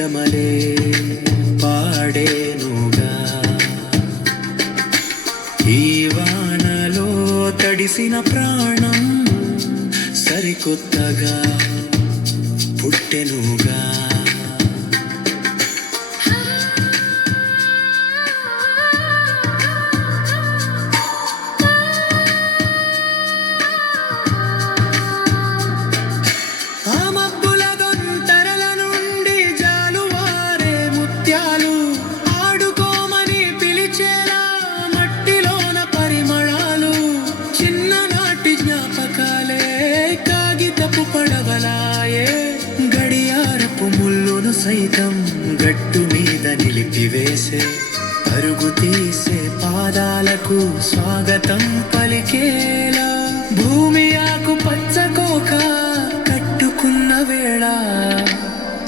సరిగమలే పాడేనుగా. ఈ వానలో తడిసిన ప్రాణం సరికొత్తగా పుట్టెనుగా. గడియారపు ముల్లును సైతం గట్టు మీద నిలిపివేసే, పరుగు తీసే పాదాలకు స్వాగతం పలికేలా భూమి ఆకు పచ్చకోక కట్టుకున్న వేళ,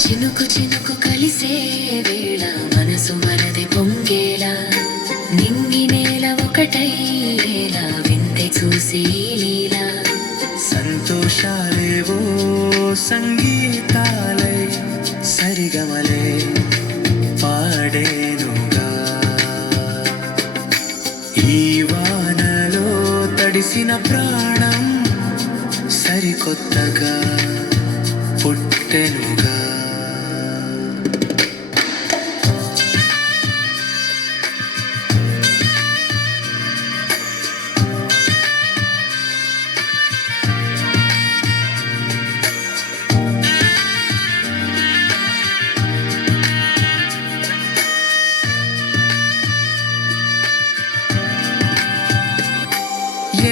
చినుకు చినుకు కలిసే వేళ మనసు మనది పొంగేలా, నింగి నేల ఒకటైలా వింతే చూసి లీలా. సంతోషాలేవో సంగీతాలై సరిగమలే పాడేనుగా. ఈ వానలో తడిసిన ప్రాణం సరికొత్తగా పుట్టెనుగా.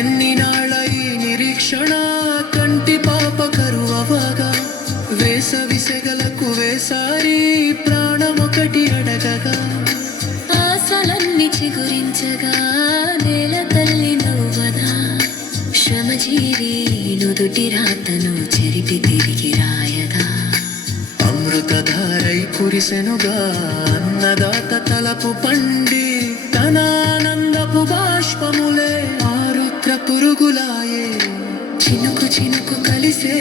ఎన్ని నాళ్ళ ఈ నిరీక్షణ, కంటి పాప కరువగా, వేసవి సెగలకు వేసారి ప్రాణమొకటి అడగగా, ఆశలన్నీ చిగురించగా నేల తల్లి నువ్వదా, శ్రమజీవి నుదుటి రాతను చెరిపి తిరిగి రాయగా, అమృతధారై కురిసెనుగా అన్నదాత తలపు పండి, తన ఆనందపు బాష్పములే పురుగులాయే. చినుకు చినుకు కలిసే